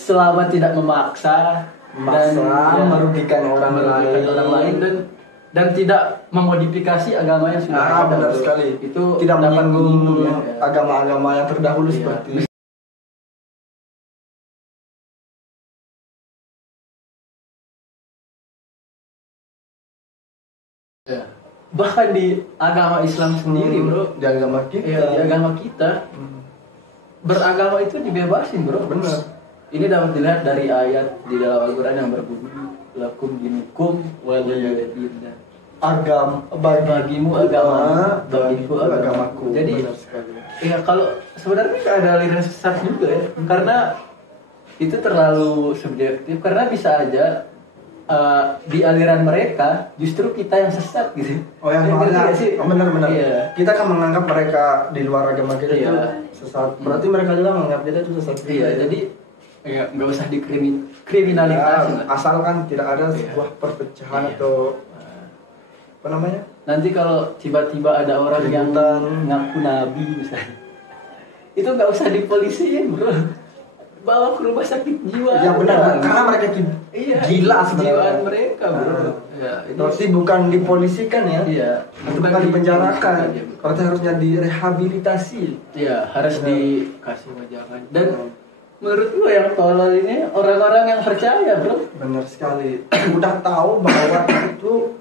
selama tidak memaksa dan merugikan orang lain dan tidak memodifikasi agama yang sudah ada. Benar sekali. Itu tidak menyinggung ya. agama-agama yang terdahulu Iya. seperti ya. Bahkan di agama Islam sendiri, bro, di agama kita. Iya, di agama kita beragama itu dibebasin, bro. Benar. Ini dapat dilihat dari ayat di dalam Al-Quran yang berbunyi lakum dinukum waliyadin. Bagimu agama, bagiku agamaku. Jadi, ya kalau sebenarnya nggak ada aliran sesat juga ya, karena itu terlalu subjektif. Karena bisa aja di aliran mereka justru kita yang sesat gitu. Oh yang mana? Benar-benar. Iya. Kita kan menganggap mereka di luar agama kita itu Iya. sesat. Berarti mereka juga menganggap kita itu sesat. Iya, jadi ya nggak usah dikriminalisasi lah. Asalkan tidak ada sebuah perpecahan Iya. atau apa namanya? Nanti kalau tiba-tiba ada orang yang ngaku nabi misalnya, itu nggak usah dipolisiin, bro. Bawa ke rumah sakit jiwa. Ya benar, karena mereka gila sebenarnya. Jiwaan mereka, bro. Ya, ini berarti bukan dipolisikan ya? Iya. Bukan dipenjarakan. Iya, Berarti harusnya direhabilitasi. Iya, harus dikasih wajangan. Dan menurut gue yang tolol ini orang-orang yang percaya, bro. Benar sekali. Udah tahu bahwa itu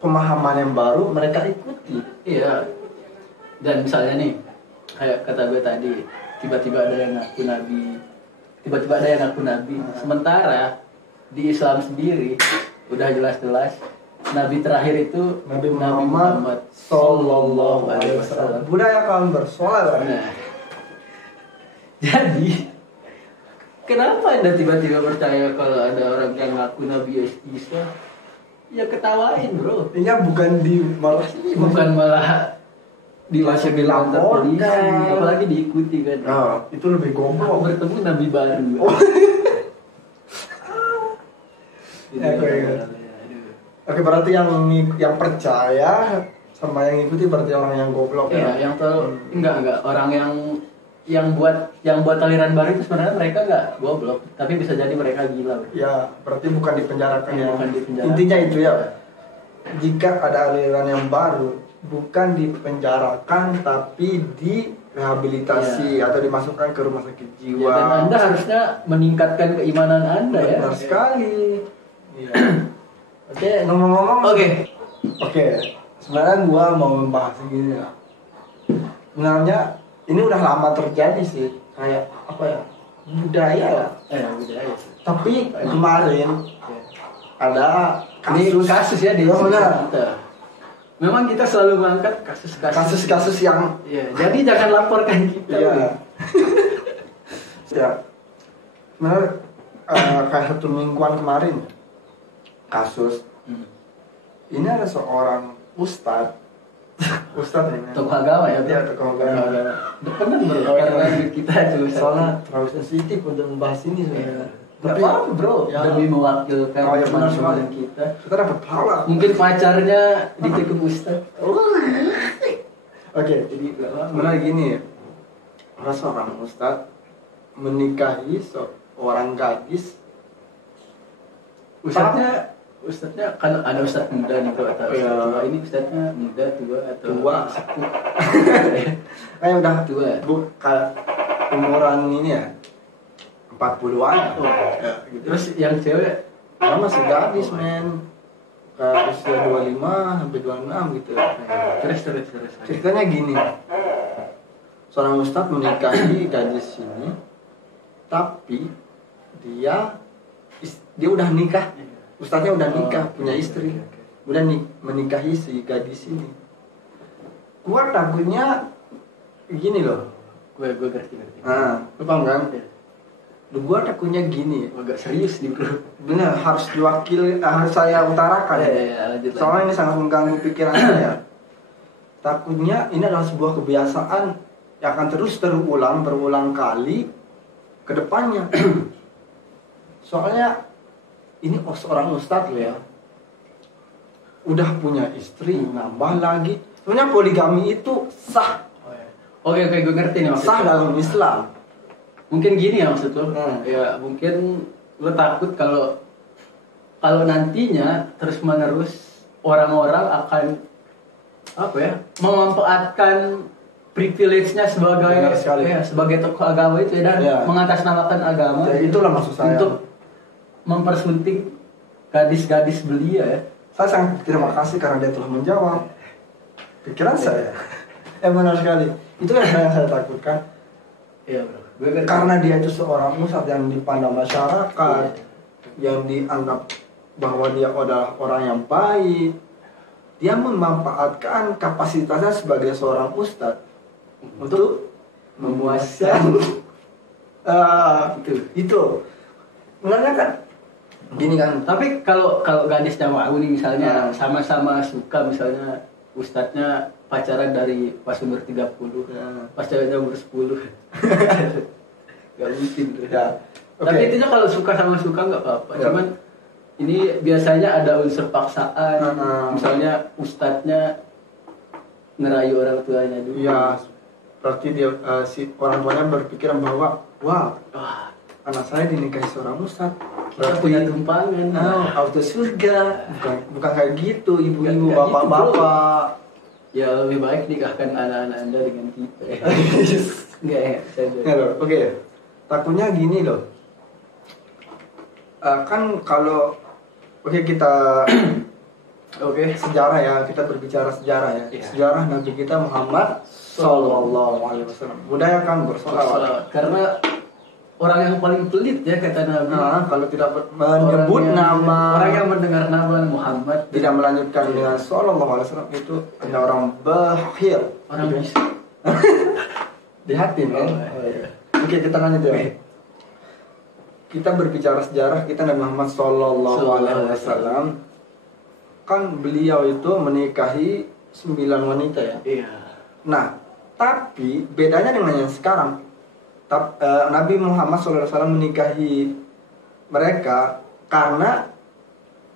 pemahaman yang baru, mereka ikuti. Iya. Dan misalnya nih, kayak kata gue tadi, tiba-tiba ada yang ngaku nabi, sementara di Islam sendiri udah jelas-jelas nabi terakhir itu Nabi Muhammad Sallallahu Alaihi Wasallam. Budaya kaum bersolawat. Nah, jadi kenapa Anda tiba-tiba percaya kalau ada orang yang ngaku Nabi Isa? Ya ketawain, bro. Ini bukan Bukan malah dimasukin kantor polisi, dilaporkan, apalagi diikuti kan. Nah, itu lebih goblok. Bertemu Nabi baru. Ya, Oke, berarti yang percaya sama yang ikuti berarti orang yang goblok ya. ya. Yang tahu enggak orang yang buat aliran baru itu sebenarnya mereka enggak goblok, tapi bisa jadi mereka gila. Bro. Ya, berarti bukan dipenjarakan Ya, ya. bukan dipenjarakan. Intinya itu ya. Jika ada aliran yang baru, bukan dipenjarakan tapi direhabilitasi atau dimasukkan ke rumah sakit jiwa. Ya, dan Anda harusnya meningkatkan keimanan Anda. Benar ya. sekali. Iya. Oke, ngomong-ngomong. Oke. Sebenarnya gua mau membahas gini ya. Sebenarnya ini udah lama terjadi sih, kayak apa ya? Budaya lah. Budaya. Tapi kemarin ada kasus ya di kita. Memang kita selalu mengangkat kasus-kasus yang ya, jadi jangan laporkan kita. Iya. Ya. Sebenarnya kayak 1 mingguan kemarin kasus ini ada seorang ustadz ini tokoh agama ya, dia tokoh agama. Depan karena kita itu soalnya terlalu sensitif untuk membahas ini sebenarnya. Tapi apa, bro, demi mewakilkan teman-teman kita dapat pahala. Mungkin pacarnya ditikung ustadz. Oke, jadi sebenarnya gini, ada seorang ustadz menikahi seorang gadis. Ustadznya kan ada ustadz muda nih atau ustadz tua. Ini ustadznya muda, tua atau tua. Kayak udah tua. Kayak umuran ini ya 40-an. Ya, gitu. Terus yang cewek masih gadis, men. Kayak usia 25 sampai 26 gitu. Terus. Ceritanya gini. Seorang ustadz menikahi gadis ini, tapi dia udah nikah. Ustadznya udah nikah, punya istri. Udah menikahi si gadis ini. Gua takutnya gini loh. Gue ngerti. Lu paham kan? Gua takutnya gini. Agak serius nih, bro. Bener, harus harus saya utarakan. Lanjut. Soalnya ini sangat mengganggu pikiran saya. Takutnya ini adalah sebuah kebiasaan yang akan terus berulang kali ke depannya. Soalnya ini seorang ustadz loh ya, udah punya istri, nambah lagi. Sebenarnya poligami itu sah. Oke, gue ngerti nih maksudnya. Sah dalam Islam. Mungkin gini ya maksud lo. Ya mungkin lo takut kalau nantinya terus menerus orang-orang akan apa ya, memanfaatkan privilege-nya sebagai tokoh agama itu ya, dan mengatasnamakan agama. Ya, itulah maksud saya. Untuk mempersunting gadis-gadis belia ya. Saya sangat terima kasih karena dia telah menjawab pikiran saya. Benar sekali. Itu yang saya takutkan. Iya bro. Karena dia itu seorang ustadz yang dipandang masyarakat, yang dianggap bahwa dia adalah orang yang baik. Dia memanfaatkan kapasitasnya sebagai seorang ustadz untuk memuaskan itu. Sebenarnya kan gini kan. Tapi kalau gadis jamaah ini misalnya sama-sama suka, misalnya ustadznya pacaran dari pas umur 30, pas ceweknya umur 10. Gak mungkin ya. Tapi intinya kalau suka sama suka nggak apa-apa. Cuman ini biasanya ada unsur paksaan. Misalnya ustadznya ngerayu orang tuanya dulu. Iya. Berarti dia si orang tuanya berpikiran bahwa wah, anak saya dinikahi seorang ustadz. Kita punya tumpangan. Auto surga. Bukan kayak gitu, ibu-ibu, bapak-bapak. Ya lebih baik nikahkan anak-anak Anda dengan kita. Enggak ya. Oke. Takutnya gini loh. Kan kalau kita sejarah ya, kita berbicara sejarah ya. Sejarah Nabi kita Muhammad Sallallahu Alaihi Wasallam. Budayakan bersolawat. Karena orang yang paling pelit ya kata Nabi. Kalau tidak menyebut nama, orang yang mendengar nama Muhammad tidak melanjutkan dengan Sallallahu Alaihi Wasallam itu hanya orang bakhil. Orang bisa. Di hati kan. Oke, kita lanjut ya. Kita berbicara sejarah, kita Nabi Muhammad Sallallahu Alaihi Wasallam kan beliau itu menikahi 9 wanita ya. Iya. Nah, tapi bedanya dengan yang sekarang, Nabi Muhammad SAW menikahi mereka karena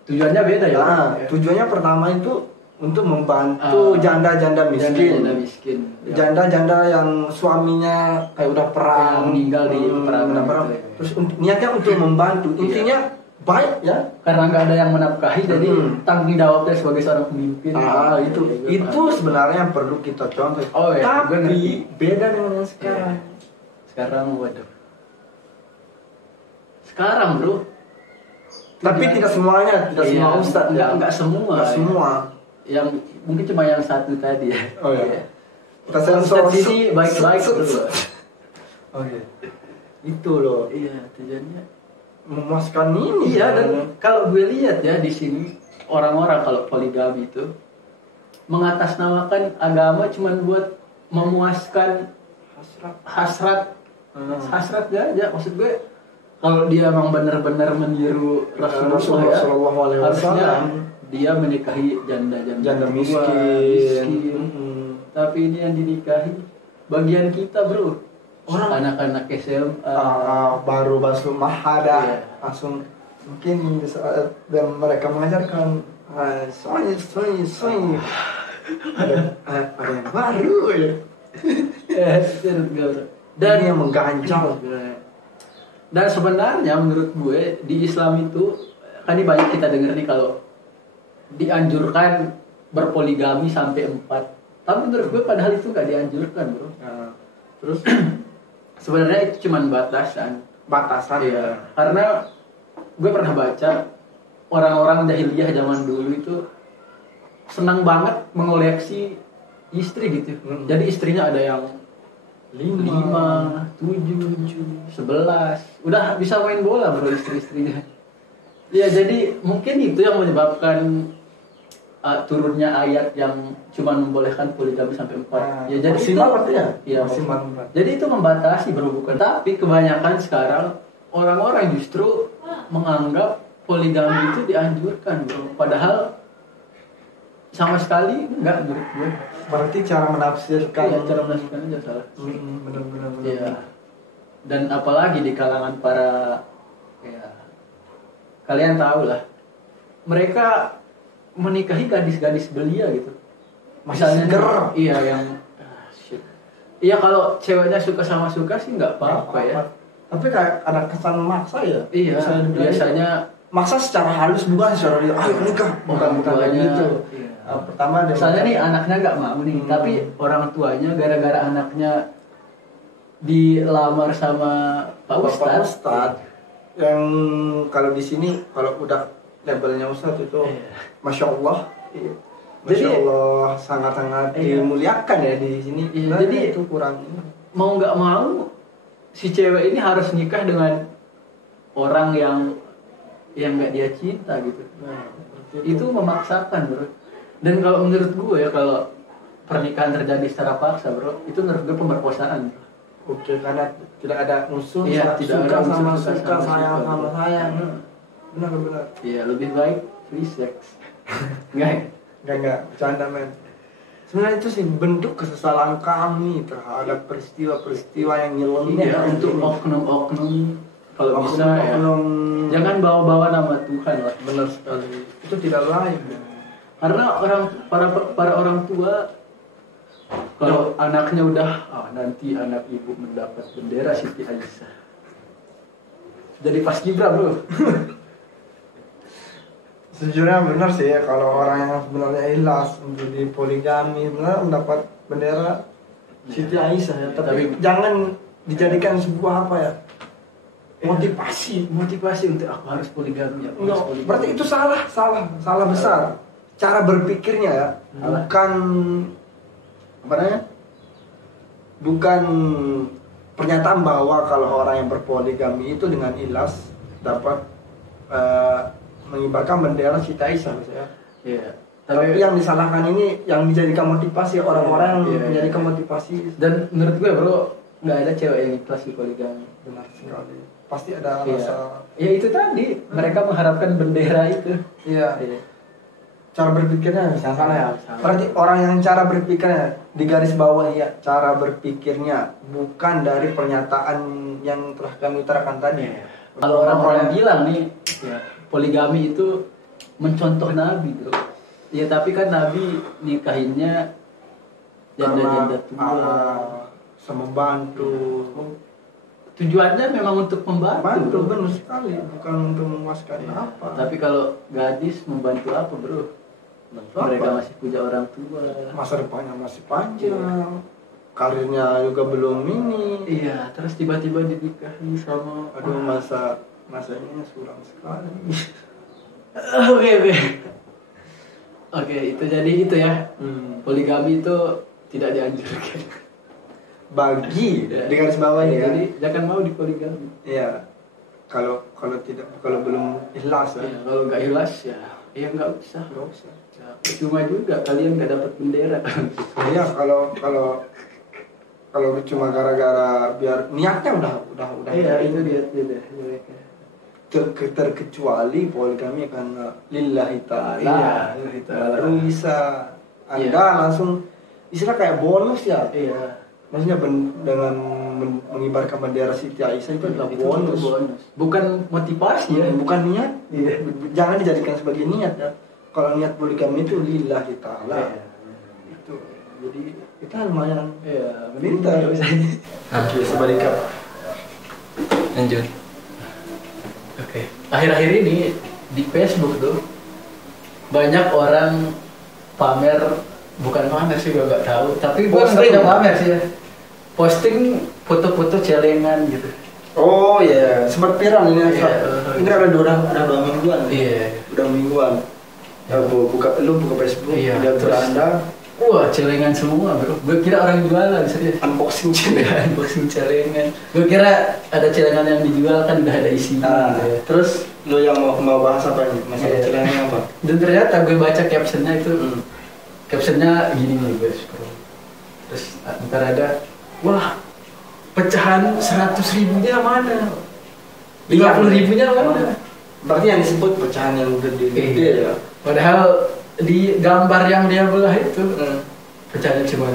tujuannya beda ya. Tujuannya pertama itu untuk membantu janda-janda miskin. Janda-janda yang suaminya kayak udah perang, meninggal di perang. Terus niatnya untuk membantu. Intinya baik ya. Karena nggak ada yang menafkahi, jadi tanggung jawabnya sebagai seorang pemimpin. Itu sebenarnya yang perlu kita contoh. Tapi beda dengan yang sekarang. Sekarang waduh. Sekarang bro. Tapi tidak semuanya, tidak semua ustadz. Enggak semua. Enggak semua. Yang mungkin cuma yang satu tadi ya. Oh iya. Kita ustadz ini baik-baik bro. Oke. Itu loh. Iya, tujuannya memuaskan ini. Iya, dan kalau gue lihat ya di sini orang-orang kalau poligami itu mengatasnamakan agama cuma buat memuaskan hasrat aja. Maksud gue kalau dia memang benar-benar meniru Rasulullah ya, harusnya dia menikahi janda miskin. Tapi ini yang dinikahi bagian kita bro, anak-anak SMA baru masuk mahadah, langsung mungkin dan mereka mengajarkan soy ada yang baru ya. Dan yang mengganjal. Dan sebenarnya menurut gue di Islam itu kan ini banyak kita dengar nih kalau dianjurkan berpoligami sampai 4. Tapi menurut gue padahal itu nggak dianjurkan bro. Terus sebenarnya itu cuma batasan ya. Karena gue pernah baca orang-orang jahiliyah zaman dulu itu senang banget mengoleksi istri gitu. Jadi istrinya ada yang 5, 7, 11. Udah bisa main bola bro istri-istrinya. Ya jadi mungkin itu yang menyebabkan turunnya ayat yang cuma membolehkan poligami sampai 4. Ya jadi maksimal artinya? Iya, maksimal. Jadi itu membatasi bro, bukan. Tapi kebanyakan sekarang orang-orang justru menganggap poligami itu dianjurkan bro. Padahal sama sekali enggak menurut gue. Berarti cara menafsirkan. Iya, cara menafsirkan aja salah. Benar-benar. Iya. Dan apalagi di kalangan para kalian tahu lah, mereka menikahi gadis-gadis belia gitu. Misalnya yang iya kalau ceweknya suka sama suka sih nggak apa-apa ya. Tapi kayak ada kesan maksa ya. Iya, biasanya maksa secara halus, bukan secara dia ayo nikah, bukan kayak gitu. Iya. Pertama dia misalnya nih anaknya nggak mau nih, tapi orang tuanya gara-gara anaknya dilamar sama Pak Ustadz. Yang kalau di sini kalau udah labelnya Ustadz itu Masya Allah. Masya Allah, sangat-sangat dimuliakan ya di sini. Jadi itu kurang. Mau nggak mau si cewek ini harus nikah dengan orang yang nggak dia cinta gitu. Itu memaksakan, bro. Dan kalau menurut gue ya, kalau pernikahan terjadi secara paksa, bro, itu menurut gue pemerkosaan, bro. Oke, karena tidak ada unsur, tidak suka ada sama suka, sayang sama sayang. Benar. Iya, lebih baik free sex. Enggak, bercanda men. Sebenarnya itu sih bentuk kesesalan kami terhadap peristiwa-peristiwa yang nyeleneh untuk oknum-oknum. Kalau bisa ya, jangan bawa-bawa nama Tuhan lah. Benar sekali. Itu tidak layak. Karena para orang tua, kalau anaknya udah nanti anak ibu mendapat bendera Siti Aisyah, jadi paskibra, bro. Sejujurnya benar sih ya, kalau orang yang sebenarnya ikhlas untuk di poligami benar mendapat bendera Siti Aisyah ya. Tapi jangan dijadikan sebuah apa ya, motivasi untuk aku harus poligami ya. Berarti itu salah besar. Cara berpikirnya ya, bukan apa namanya? Bukan pernyataan bahwa kalau orang yang berpoligami itu dengan ikhlas dapat mengibarkan bendera Siti Aisyah misalnya. Iya. Tapi yang disalahkan ini yang dijadikan motivasi orang-orang yang menjadikan motivasi. Dan menurut gue, bro, nggak ada cewek yang ikhlas di poligami. Benar sekali. Pasti ada rasa. Ya itu tadi, mereka mengharapkan bendera itu. Iya. Cara berpikirnya misalkan ya. Berarti orang yang cara berpikirnya di garis bawah ya, cara berpikirnya bukan dari pernyataan yang telah kami utarakan tadi. Kalau orang-orang bilang nih, ya, poligami itu mencontoh Nabi, bro. Ya tapi kan Nabi nikahinnya janda-janda tua, sama bantu. Tujuannya memang untuk membantu, benar sekali, bukan untuk memuaskan apa. Tapi kalau gadis membantu apa, bro? Mereka masih punya orang tua, masa depannya masih panjang, karirnya juga belum ini. Iya, terus tiba-tiba dinikahi sama, masanya suram sekali. Oke, itu jadi itu ya. Poligami itu tidak dianjurkan. Bagi di garis bawah ya. Jadi jangan mau dipoligami. Iya. Kalau belum ikhlas ya. Kalau nggak ikhlas ya nggak usah. Cuma juga kalian nggak dapat bendera. Iya, kalau cuma gara-gara biar niatnya udah. Iya, itu dia. Terkecuali poligami karena lillahi ta'ala. Iya, baru bisa Anda langsung istilah kayak bonus ya. Iya. Maksudnya dengan mengibarkan bendera Siti Aisyah itu adalah bonus. Bukan motivasi ya, bukan niat. Iya. Jangan dijadikan sebagai niat ya. Kalau niat poligami itu lillahi ta'ala. Itu. Jadi kita lumayan pintar. Oke, sebaliknya. Lanjut. Oke. Akhir-akhir ini di Facebook tuh banyak orang bukan pamer sih, gue nggak tahu. Tapi gue nggak pamer sih ya. Posting foto-foto celengan gitu. Oh iya, sempat viral ini. Ini ada udah 2 mingguan. Iya. Udah mingguan. Buka Facebook, video Anda. Wah, celengan semua, bro. Gue kira orang jualan serius. Unboxing celengan. Unboxing celengan. Gue kira ada celengan yang dijual kan udah ada isinya. Gitu ya. Terus lo yang mau bahas apa ini? Masalah celengan apa? Dan ternyata gue baca captionnya itu, captionnya gini nih guys, bro. Terus ntar ada, wah, pecahan 100.000-nya mana? 50.000-nya mana? Berarti yang disebut pecahan yang gede ya. Padahal di gambar yang dia belah itu pecahannya cuma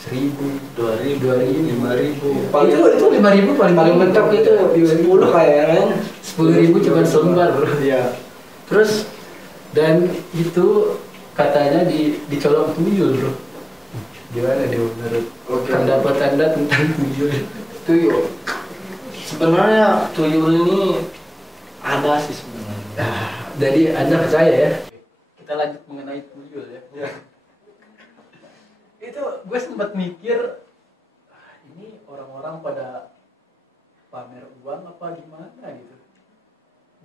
1.000, 2.000, 5.000. Itu 5.000 paling mentok itu 10 kayaknya. 10.000 cuma selembar, bro. Iya. Terus dan itu katanya dicolong tuyul, bro. Gimana dia menurut pendapat Anda tentang tuyul? Tuyul. Sebenarnya tuyul ini ada sih sebenarnya. Jadi Anda percaya ya? Kita lanjut mengenai tuyul ya. Ya. Itu gue sempat mikir, ini orang-orang pada pamer uang apa gimana gitu.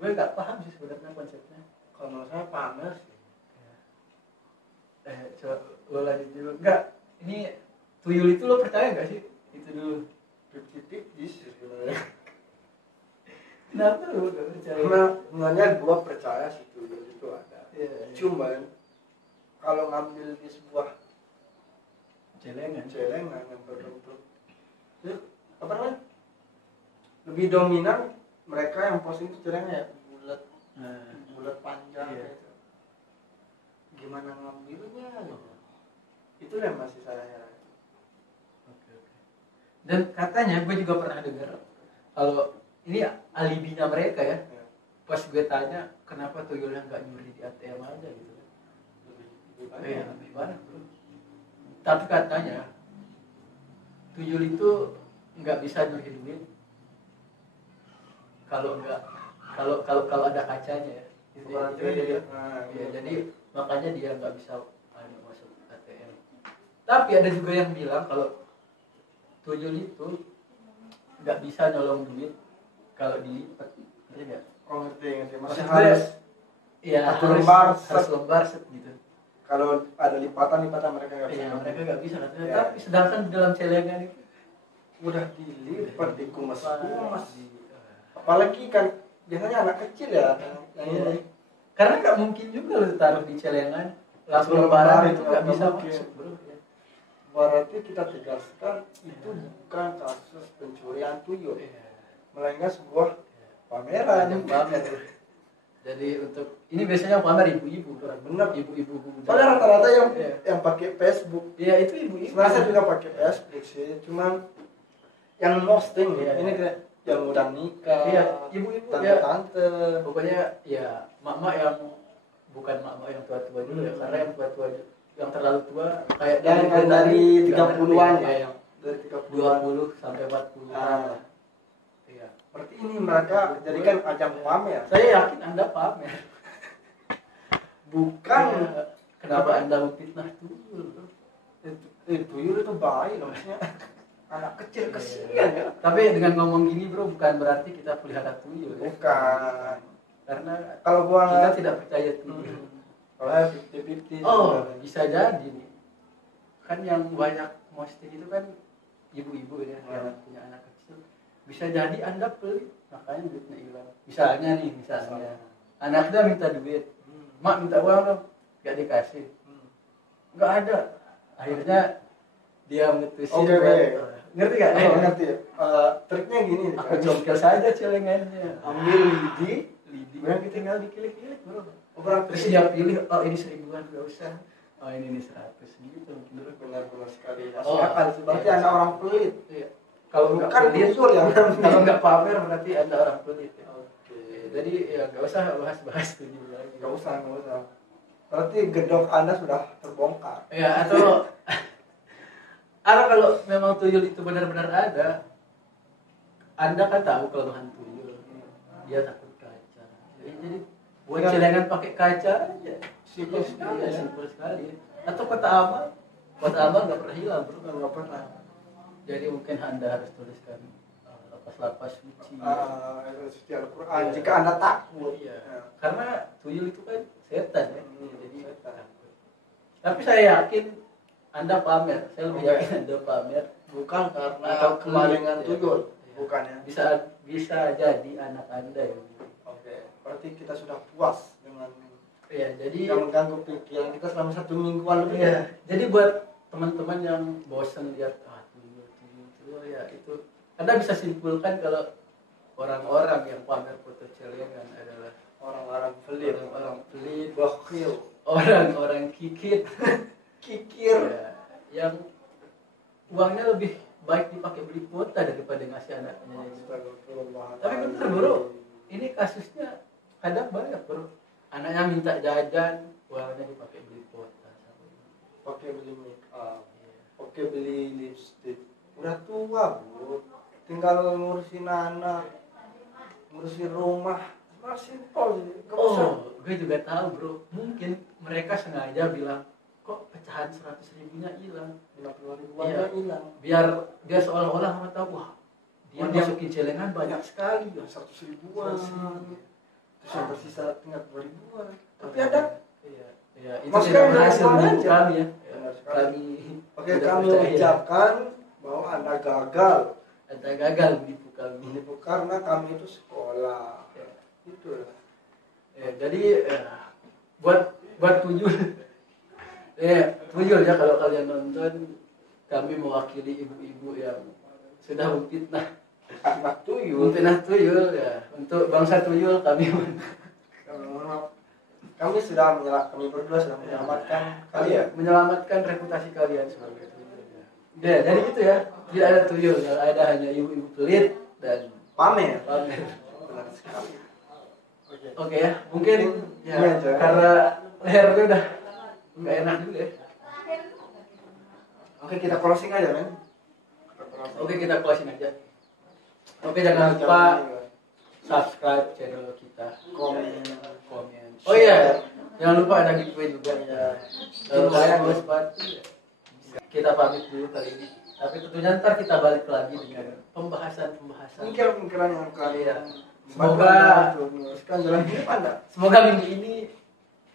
Gue nggak paham sih sebenarnya konsepnya. Kalau menurut saya pamer sih. Coba lo lanjut dulu. Enggak, ini tuyul itu lo percaya nggak sih? Itu dulu. 50-50 sih sebenarnya. Kenapa lo nggak percaya? Sebenarnya gua percaya sih tuyul itu ada. Iya. Cuman kalau ngambil di sebuah Celengan yang berbentuk apa namanya? Lebih dominan mereka yang posting itu celengan ya bulat panjang iya. gitu. Gimana ngambilnya gitu. Itu yang masih saya heran. Oke. Dan katanya gue juga pernah dengar kalau ini alibinya mereka ya. Pas gue tanya kenapa tuyulnya nggak nyuri di ATM aja gitu. Lebih banyak bro. Tapi katanya tuyul itu nggak bisa nyuri duit kalau ada kacanya ya. Jadi makanya dia nggak bisa masuk ATM. Tapi ada juga yang bilang kalau tuyul itu nggak bisa nyolong duit kalau dilipat, ngerti nggak? Oh ngerti. Masih Harus lembar set gitu. Kalau ada lipatan mereka nggak bisa. Mereka nggak bisa katanya. Ya. Tapi sedangkan di dalam celengan itu udah dilipat, dikumas. Apalagi kan biasanya anak kecil ya. Karena nggak mungkin juga lo taruh di celengan langsung lembaran itu nggak bisa masuk bro. Berarti kita tegaskan itu bukan kasus pencurian tuyul, melainkan sebuah pameran. Jadi untuk ini biasanya pamer ibu-ibu, benar ibu-ibu. Soalnya rata-rata yang pakai Facebook. Iya itu ibu-ibu. Sebenarnya saya juga pakai Facebook sih, cuman yang posting ini kayak yang udah nikah. Iya, ibu-ibu tante-tante. Pokoknya ya mak-mak yang bukan mak-mak yang tua-tua dulu ya, karena yang tua-tua yang terlalu tua kayak dari 30-an ya, yang dari 20 sampai 40 lah. Iya. Berarti ini mereka jadikan ajang pamer. Saya yakin Anda pamer. Bukan kenapa Anda memfitnah tuyul? Tuyul itu baik loh, maksudnya anak kecil kesian ya. Tapi dengan ngomong gini bro, bukan berarti kita pelihara tuyul. Bukan. Karena kalau kita tidak percaya tuyul. Kalau 50-50. Oh, bisa jadi nih. Kan yang banyak posting itu kan ibu-ibu ya, yang punya anak kecil. Bisa jadi Anda pelit, makanya duitnya hilang. Misalnya anaknya minta duit, mak minta uang dong, nggak dikasih, nggak ada. Akhirnya dia memutusin. Ngerti nggak? Ngerti. Triknya gini. Aku congkel saja celengannya. Ambil lidi. Yang tinggal dikilik-kilik bro. Terus Terus dia pilih, oh ini 1000-an nggak usah. Oh ini 100 gitu. Benar sekali. Berarti Anda orang pelit. Iya. Kalau nggak bukan pelit, kalau nggak pamer berarti Anda orang pelit. Ya. Oke. Jadi ya nggak usah bahas tuyul lagi. Nggak usah. Berarti gedok Anda sudah terbongkar. Ya atau kalau memang tuyul itu benar-benar ada, Anda kan tahu kelemahan tuyul. Dia takut kaca. Jadi buat celengan pakai kaca aja. Simpel sekali. Atau kota amal nggak pernah hilang bro. Nggak pernah. Jadi mungkin Anda harus tuliskan lapas-lapas suci. Suci Al-Quran. Jika Anda takut. Iya. Karena tuyul itu kan setan ya. Jadi setan. Tapi saya yakin Anda pamer. Saya lebih yakin Anda pamer. Bukan karena atau kemalingan tuyul. Ya. Bukan ya. Bisa jadi anak Anda ya. Oke. Berarti kita sudah puas dengan jadi yang mengganggu pikiran kita selama 1 mingguan lebih. Iya. Jadi buat teman-teman yang bosan lihat tuyul ya itu Anda bisa simpulkan kalau orang-orang yang pamer foto celengan adalah orang-orang pelit, bakhil, orang-orang kikir ya, yang uangnya lebih baik dipakai beli kuota daripada ngasih anaknya. Tapi benar bro, ini kasusnya kadang banyak bro. Anaknya minta jajan, uangnya dipakai beli kuota. Pakai beli make up, pakai beli lipstick. Udah tua bro. tinggal ngurusin anak, ngurusin rumah, masih simpel sih. Gue juga tahu bro, mungkin mereka sengaja bilang kok pecahan 100.000-nya hilang, 50.000-nya hilang, biar seolah-olah mau tahu, wah dia masukin celengan banyak sekali, 100.000-an, terus yang bersisa tinggal 2.000-an. Tapi ada, iya, itu tidak berhasil menurut kami ya. Kami ucapkan bahwa Anda gagal menipu kami. Menipu karena kami itu sekolah. Ya. Gitu. Jadi buat tuyul. Tuyul ya kalau kalian nonton, kami mewakili ibu-ibu yang sudah memfitnah anak tuyul ya. Untuk bangsa tuyul kami berdua sudah menyelamatkan kalian, menyelamatkan reputasi kalian sebagai tuyul. Ya, jadi gitu ya. Tidak ada tuyul, ada hanya ibu-ibu pelit dan pamer. Benar sekali. Oke ya, mungkin ya aja. Karena lehernya udah nggak enak juga ya. Oke, kita closing aja men. Oke, kita closing aja. Oke, jangan lupa subscribe channel kita, komen. Oh iya, jangan lupa ada giveaway juga ya. Kalau kalian mau sepatu ya, kita pamit dulu kali ini. Tapi tentunya ntar kita balik lagi dengan pembahasan. Pemikiran yang kalian. Semoga minggu ini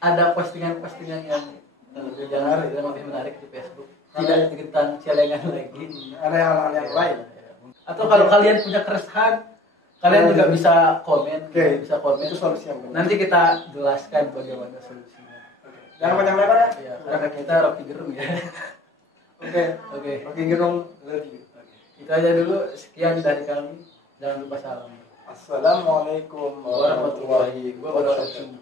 ada postingan-postingan yang lebih menarik di Facebook. Tidak tentang celengan lagi. Ada hal-hal yang lain. Atau kalau kalian punya keresahan, kalian juga bisa komen. Bisa komen. Itu solusi yang benar. Nanti kita jelaskan bagaimana solusinya. Jangan panjang lebar ya. Iya, karena kita Rocky Gerung ya. Oke. Rocky Gerung, love you. Itu aja dulu. Sekian dari kami. Jangan lupa salam. Assalamualaikum warahmatullahi wabarakatuh.